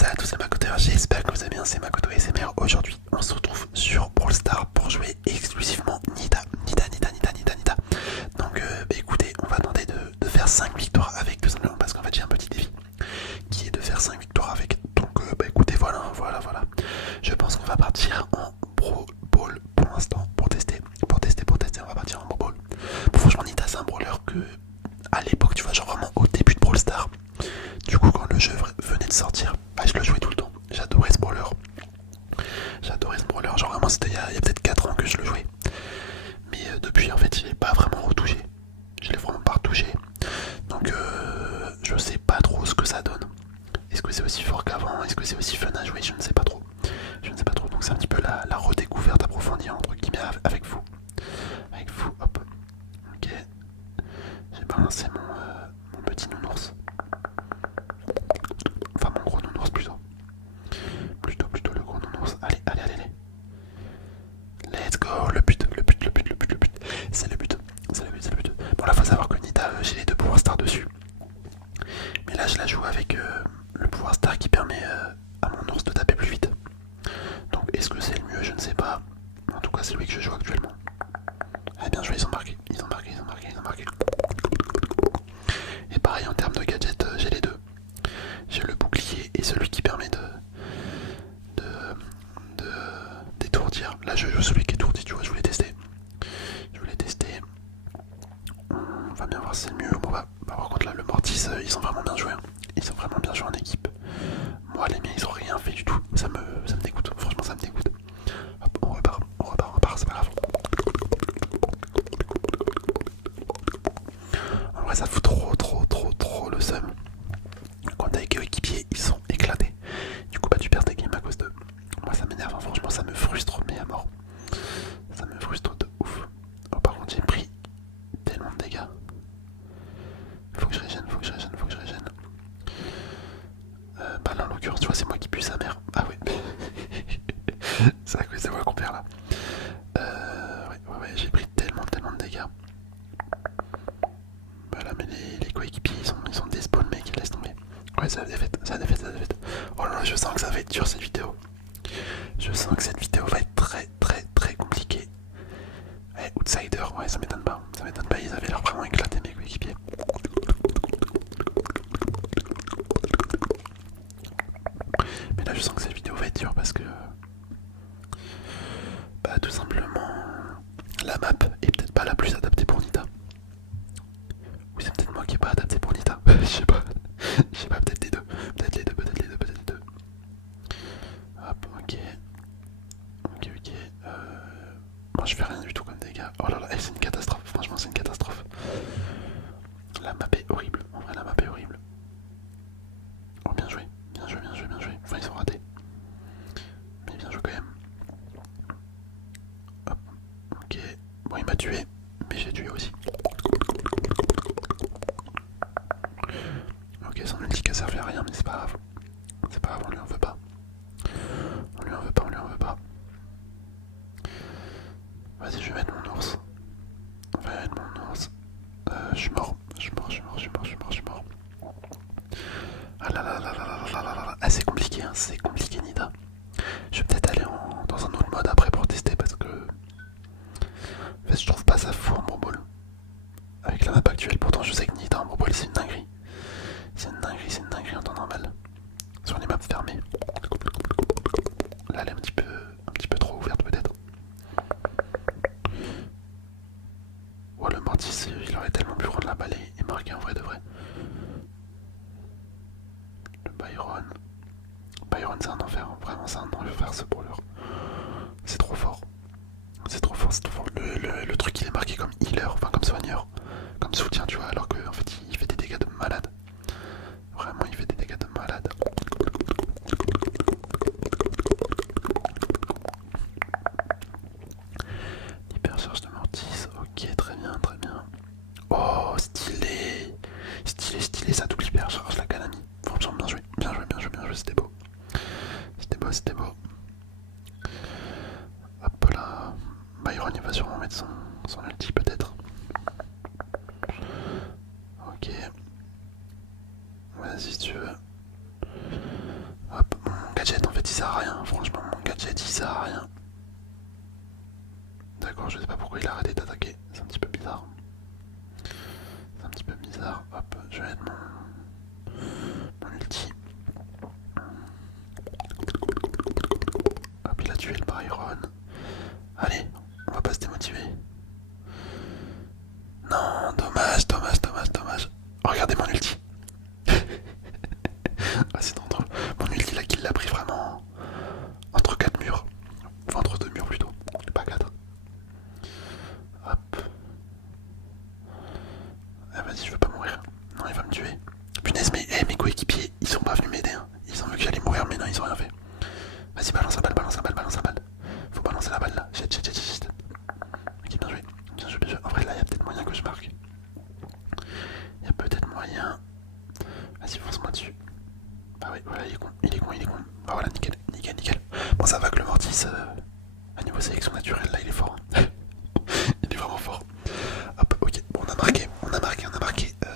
Salut à tous les Macoteurs, j'espère que vous allez bien, c'est Makoto ASMR. Aujourd'hui, on se retrouve sur Brawl Stars pour jouer exclusivement Nita. Nita. Donc, écoutez, on va tenter de faire 5 victoires avec, tout simplement parce qu'en fait, j'ai un petit défi qui est de faire 5 victoires avec. Donc, écoutez, voilà. Je pense qu'on va partir en Brawl Ball pour l'instant, pour tester. On va partir en Brawl Ball. Bon, franchement, Nita, c'est un brawler que, à l'époque, tu vois, genre vraiment au début de Brawl Stars. Du coup, quand le jeu venait de sortir, bah, je le jouais tout le temps. J'adorais ce brawler. Genre vraiment, c'était il y a peut-être 4 ans que je le jouais. Mais depuis, en fait, je l'ai pas vraiment retouché. Je l'ai vraiment pas retouché. Donc, je sais pas trop ce que ça donne. Est-ce que c'est aussi fort qu'avant? Est-ce que c'est aussi fun à jouer? Je ne sais pas trop. Donc, c'est un petit peu la redécouverte approfondie, entre guillemets, avec vous. Hop. Ok. J'ai balancé mon petit nounours. Enfin, mon gros nounours plutôt. Plutôt le gros nounours. Allez. Let's go. Le but. C'est le but. Bon, là, faut savoir que Nita, j'ai les deux pouvoirs star dessus. Mais là, je la joue avec le pouvoir star qui permet à mon ours de taper plus vite. Donc, est-ce que c'est le mieux? Je ne sais pas. En tout cas, c'est lui que je joue actuellement. Eh bien joué, ils ont marqué. Et pareil, en termes de gadgets, j'ai les deux. J'ai le bouclier et celui qui permet d'étourdir. Là, je joue celui qui étourdit, tu vois, je voulais tester. On va bien voir si c'est le mieux. Bon, par contre, là, le Mortis, ils ont vraiment bien joué. Ils ont vraiment bien joué en équipe. Moi, les miens, ils ont rien fait du tout. Ça me dégoûte. Franchement, ça me dégoûte. Hop, on repart, c'est pas grave. En vrai, ça fout trop le seum. Quand t'as les coéquipiers, ils sont éclatés. Du coup, bah, tu perds tes games à cause d'eux. Moi, ça m'énerve, hein. Franchement, ça me frustre, mais à mort. Ça me frustre de ouf. Oh, par contre, j'ai pris tellement de dégâts. Faut que je régène. Bah là en l'occurrence tu vois c'est moi qui pue sa mère. Ah ouais. C'est vrai que c'est moi qu'on perd là. Ouais, j'ai pris tellement de dégâts. Voilà mais les coéquipiers ils sont des spawns mec, laisse tomber. Ouais c'est la défaite. Oh là là je sens que ça va être dur cette vidéo. Je sens que cette vidéo va être très compliquée. Ouais, Outsider, ouais ça m'étonne pas, ils avaient l'air vraiment éclatés mes coéquipiers. Mais là je sens que cette vidéo va être dure parce que bah tout simplement la map est peut-être pas la plus adaptée pour Nita. Ou c'est peut-être moi qui est pas adapté pour Nita. Je sais pas, peut-être les deux. Hop, ok. Moi je fais rien du tout comme dégâts. Oh là là, c'est une catastrophe, franchement c'est une catastrophe. La map est horrible, en vrai la map est horrible. Oh bien joué. Enfin ils sont ratés. Mais bien joué quand même. Hop, ok. Bon il m'a tué, mais j'ai tué aussi. Ok son ulti qui a servi à rien mais c'est pas grave. On lui en veut pas. Vas-y je vais mettre mon ours. Je suis mort. Ah là là. Ah c'est compliqué hein, c'est compliqué Nida. Je vais peut-être aller dans un autre mode après pour tester parce que en fait je trouve pas ça fou en Brawl. Avec la map actuelle, pourtant je sais que Nita en Brawl c'est une dinguerie. C'est une dinguerie en temps normal. Sur les maps fermées. Là elle est un petit peu trop ouverte peut-être. Oh le Mortis il aurait tellement pu prendre la balle et marquer en vrai de vrai. Le Byron c'est un enfer, vraiment c'est un enfer ce brawler. C'est trop fort. Le truc il est marqué comme healer, enfin comme soigneur, comme soutien tu vois, alors qu'en fait il fait des dégâts de malade. Vraiment il fait des dégâts de malade. Hypercharge de Mortis, ok très bien. Oh stylé, ça double hypercharge la Kanami. Franchement bien joué, c'était beau. Hop là, Byron il va sûrement mettre son ulti peut-être. Ok, vas-y si tu veux. Hop, gadget en fait il sert à rien. Franchement mon gadget il sert à rien. D'accord, je sais pas pourquoi il a arrêté d'attaquer. C'est un petit peu bizarre. C'est un petit peu bizarre. Hop, je vais mettre mon ulti. Hop, il a tué le Byron. Allez, on va pas se démotiver. Non, dommage, dommage, dommage, dommage. Regardez mon ulti. Ah, c'est trop drôle. Mon ulti là qu'il l'a pris vraiment entre 4 murs. Enfin entre 2 murs plutôt. Pas 4. Hop. Ah vas-y, je veux pas mourir. Non, il va me tuer. Punaise, mais mes coéquipiers, ils sont pas venus m'aider. Hein. Ils ont vu que j'allais mourir, mais non, ils ont rien fait. Vas-y, balance la balle, balance la balle, balance la balle. Faut balancer la balle là. Jet. Ok, bien joué. Bien joué, bien joué. En vrai, là, il y a peut-être moyen que je marque. Il y a peut-être moyen. Vas-y, fonce-moi dessus. Bah oui, voilà, il est con. Bah voilà, nickel. Bon, ça va que le Mortis, à niveau sélection naturelle, là, il est fort. Hein. Il est vraiment fort. Hop, ok. Bon, on a marqué.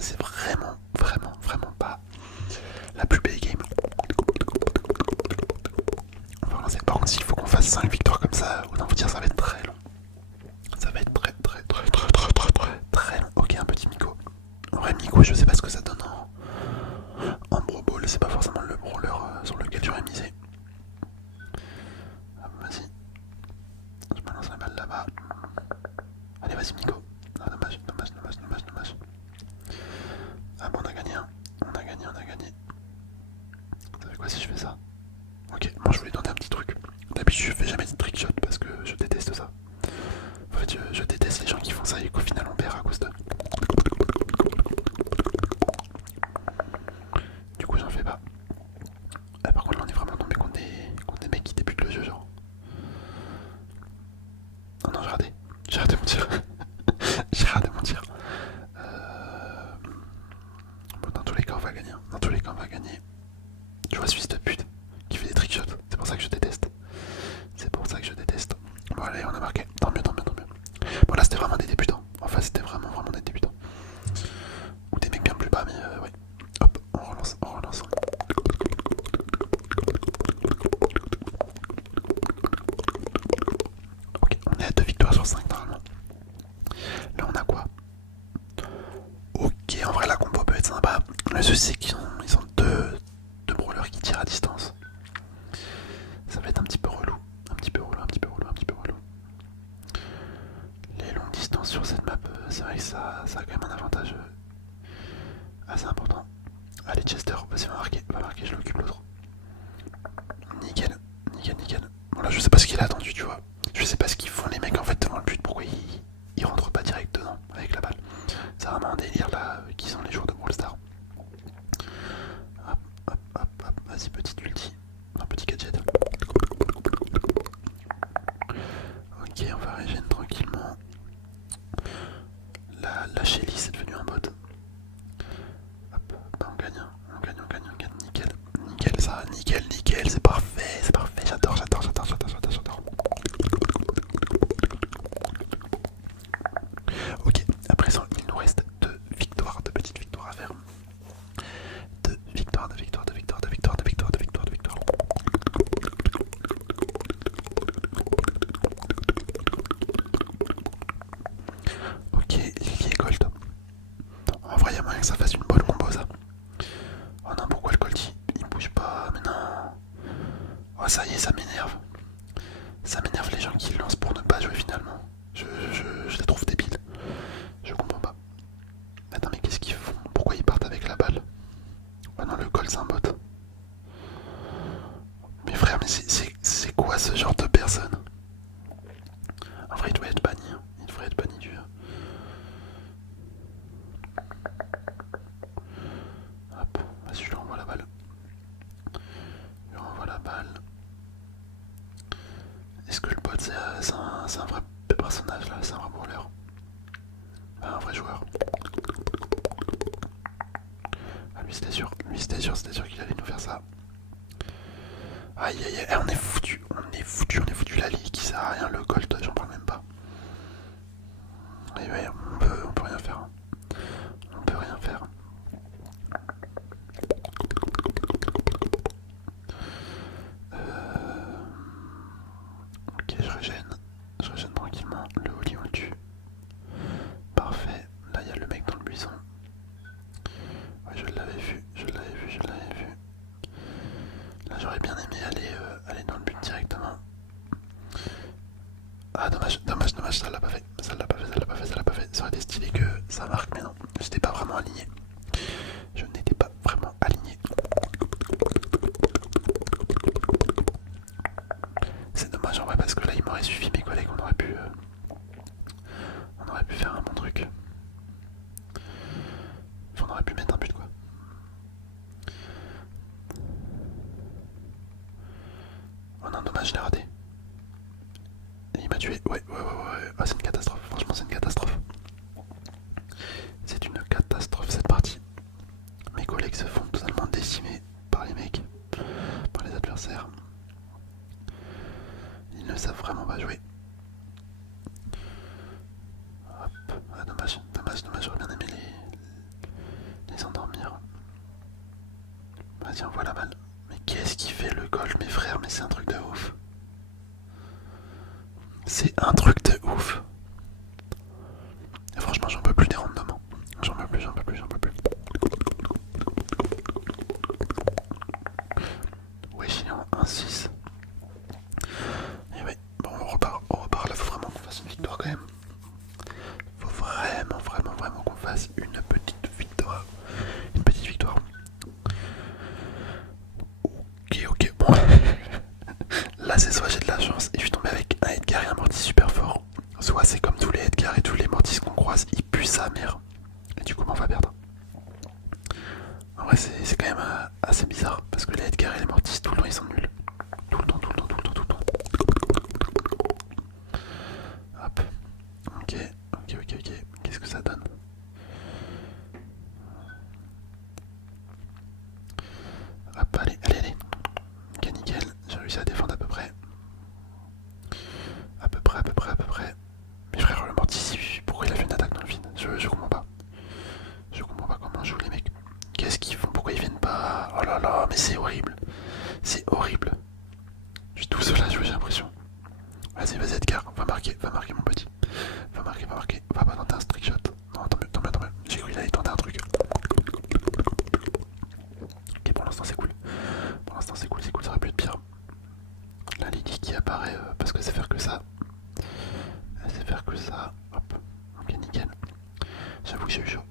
C'est vraiment pas la plus belle game. On va relancer. Par contre, s'il faut qu'on fasse 5 victoires comme ça, autant vous dire, ça va être très long. Ça va être très long. Ok, un petit Miko. En vrai, Miko, je sais pas ce que ça donne en Bro Ball. C'est pas forcément le brawler sur lequel j'aurais misé. Vas-y. Je balance la balle là-bas. Allez, vas-y, Miko. Ah, dommage. Ah bon, on a gagné. Ça fait quoi si je fais ça? Ok, moi je voulais donner un petit truc. D'habitude, je fais jamais de trickshot parce que je déteste ça. En fait, je déteste les gens qui font ça et qu'au final on perd à cause d'eux. Du coup, j'en fais pas. Ah, par contre, là on est vraiment tombé contre des mecs qui débutent le jeu, genre. Oh non, j'ai raté mon tir. J'ai raté mon tir. Bon, dans tous les cas, on va gagner. Tu vois, ce fils de pute qui fait des trickshots. C'est pour ça que je déteste. Bon, allez, on a marqué. Tant mieux. Bon, là, c'était vraiment des débutants. Enfin, c'était vraiment des débutants. Ou des mecs bien plus bas, mais ouais. Hop, on relance. Ok, on est à 2 victoires sur 5 normalement. Là, on a quoi? Ok, en vrai, la compo peut être sympa. Le souci, c'est qu'ils ont deux brawlers qui tirent à distance. Ça va être un petit peu relou. Les longues distances sur cette map, c'est vrai que ça a quand même un avantage assez important. Allez, Chester, vas-y, va marquer, je l'occupe l'autre. Nickel. Bon, là, je sais pas ce qu'il a attendu, tu vois. Je sais pas ce qu'ils font les mecs en fait devant le but, pourquoi ils rentrent pas direct dedans avec la balle. C'est vraiment un délire là qui sont les joueurs de Brawl Stars. Hop, vas-y, petite ulti, un petit gadget. Ok, on va régénérer tranquillement. La Shelly c'est devenu un bot. Hop, bah on gagne, nickel, c'est parfait, j'adore. Ok, à présent il nous reste 2 victoires, 2 petites victoires à faire. 2 victoires. Ok, Lily et Gold. En vrai, il y a moyen que ça fasse une bonne combo ça. Oh non, pourquoi le Gold il bouge pas? Mais non. Oh, ça y est, ça m'énerve. Ça m'énerve les gens qui lancent pour ne pas jouer finalement. Je les trouve débiles. Je comprends pas. Attends, mais qu'est-ce qu'ils font? Pourquoi ils partent avec la balle? Oh non, le Gold c'est un bot. Mais frère, mais c'est quoi ce genre de personne? En vrai, il doit être banni. Il devrait être banni du jeu. Hop, vas-y, je lui renvoie la balle. Est-ce que le bot c'est un vrai personnage là? C'est un vrai brawler? Un vrai joueur? Ah, lui c'était sûr qu'il allait nous faire ça. Aïe, on est foutu. La ligue qui sert à rien, le Colt, j'en parle même pas. Et ouais, on peut rien faire. Je régène tranquillement. Le Oli, on le tue. Parfait. Là, il y a le mec dans le buisson. Ouais, je l'avais vu. Là, j'aurais bien aimé aller dans le but directement. Ah, dommage, ça l'a pas fait. Ça l'a pas fait. Ça aurait été stylé que ça marque, mais non. J'étais pas vraiment aligné. Je n'étais pas vraiment aligné. C'est dommage en vrai parce que là il m'aurait suivi mes collègues, on aurait pu faire un bon truc. Enfin, on aurait pu mettre un but quoi. Oh non, dommage, je l'ai raté. Et il m'a tué. Ouais. Ah, c'est une catastrophe, franchement c'est une catastrophe. C'est une catastrophe cette partie. Mes collègues se font totalement décimer par les mecs, par les adversaires. Ils ne savent vraiment pas jouer. Hop, ah, dommage, j'aurais bien aimé les endormir. Vas-y, envoie la balle. Mais qu'est-ce qui fait le goal, mes frères? Mais c'est un truc de ouf. C'est un truc de ouf. Et franchement, j'en peux plus des rendements. J'en peux plus. Wesh, il est en 1-6. Et ouais, bon, on repart. Là, faut vraiment qu'on fasse une victoire quand même. Faut vraiment qu'on fasse une petite victoire. Ok, bon. Là, c'est soit j'ai de la chance et je suis tombé avec un Edgar et un Mortis super fort, soit c'est comme tous les Edgar et tous les Mortis qu'on croise, ils puent sa mère. Et du coup, on va perdre. En vrai, c'est quand même assez bizarre parce que les Edgar et les Mortis, tout le temps, ils sont nuls. Tout le temps. Hop. Ok. Qu'est-ce que ça donne? Hop, allez. Ok, nickel. J'ai réussi à défendre à peu près. À peu près. Mais frère, le Mortis, pourquoi il a fait une attaque dans le vide? Je comprends pas. Je comprends pas comment jouent les mecs. Qu'est-ce qu'ils font? Pourquoi ils viennent pas? Oh là là, mais c'est horrible. C'est horrible. Je suis tout seul à jouer, j'ai l'impression. Vas-y, Edgar, va marquer mon petit. Va marquer. Va pas tenter un trick shot. Non, tant mieux. J'ai cru qu'il allait tenter un truc. Ok, pour l'instant c'est cool. Ça aurait pu être pire. La Lily qui apparaît parce que c'est faire que ça. Elle sait faire que ça. Hop. Ok, nickel. J'avoue que j'ai eu chaud.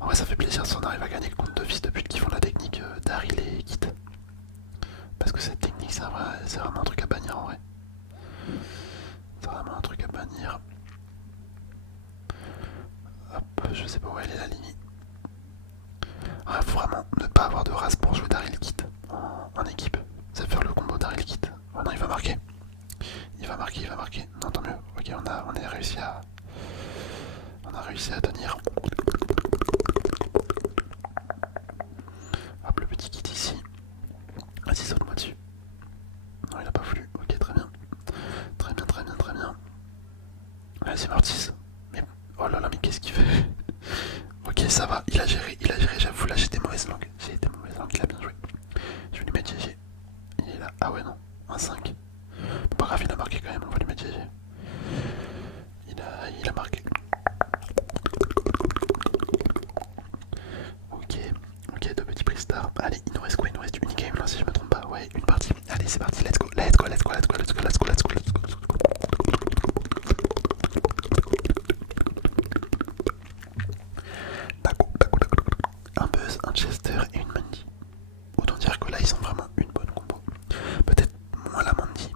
En vrai, ça fait plaisir si on arrive à gagner le compte de fils de pute qui font la technique Daryl et Kit. Parce que cette technique, c'est vraiment un truc à bannir en vrai. C'est vraiment un truc à bannir. Hop, je sais pas où elle est la ligne. Ah, faut vraiment ne pas avoir de race pour jouer Daryl Kit en équipe. Ça faire le combo Daryl Kit. Oh non, il va marquer. Non, tant mieux. Ok, on a réussi à tenir. Hop, le petit kit ici. Vas-y, saute-moi dessus. Non, il a pas voulu. Ok, très bien. Vas-y, Mortis. Mais, oh là là, mais qu'est-ce qu'il fait? Ok, ça va, il a géré, j'avoue, là j'étais mauvaise langue. Il a bien joué. Je vais lui mettre GG. Il est là. Ah ouais, non, un 5. Pas grave, il a marqué quand même, on va lui mettre GG. Il a marqué. Ok, deux petits prix star. Allez, il nous reste quoi? Il nous reste une game là si je me trompe pas. Ouais, une partie. Allez, c'est parti, let's go. Un Buzz, un Chester et une Mandy. Autant dire que là ils ont vraiment une bonne combo. Peut-être moins la Mandy,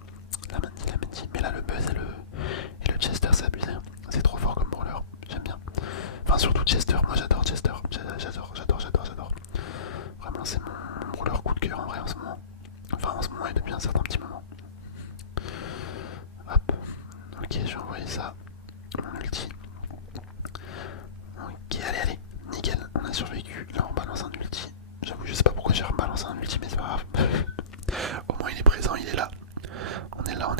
mais là le Buzz et le Chester c'est abusé. C'est trop fort comme brawler, j'aime bien. Enfin surtout Chester, moi j'adore Chester. J'adore. Vraiment c'est mon brawler coup de cœur en vrai en ce moment. Enfin en ce moment et depuis un certain petit moment. Hop, ok je vais envoyer ça. Mon ulti. Ok, allez, nickel, on a survécu. Là on balance un ulti. J'avoue, je sais pas pourquoi j'ai rebalancé un ulti, mais c'est pas grave. Au moins il est présent, il est là. On est là.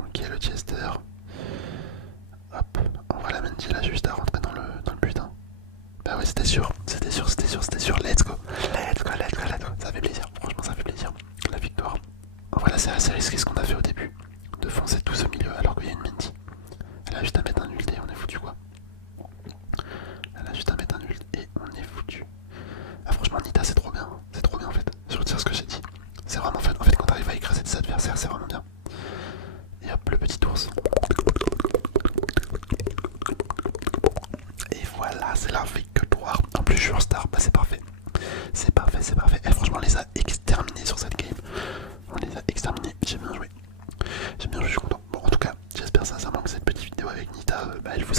Ok, le Chester. Hop, on va la Mandy là juste à rentrer dans le but. Hein. Bah ouais, c'était sûr. Let's go. Ça fait plaisir, franchement ça fait plaisir. Ah, c'est la victoire. En plus, je suis en star, bah c'est parfait. C'est parfait, c'est parfait. Et franchement, on les a exterminés sur cette game. On les a exterminés. J'ai bien joué. J'ai bien joué, je suis content. Bon, en tout cas, j'espère sincèrement que cette petite vidéo avec Nita, elle vous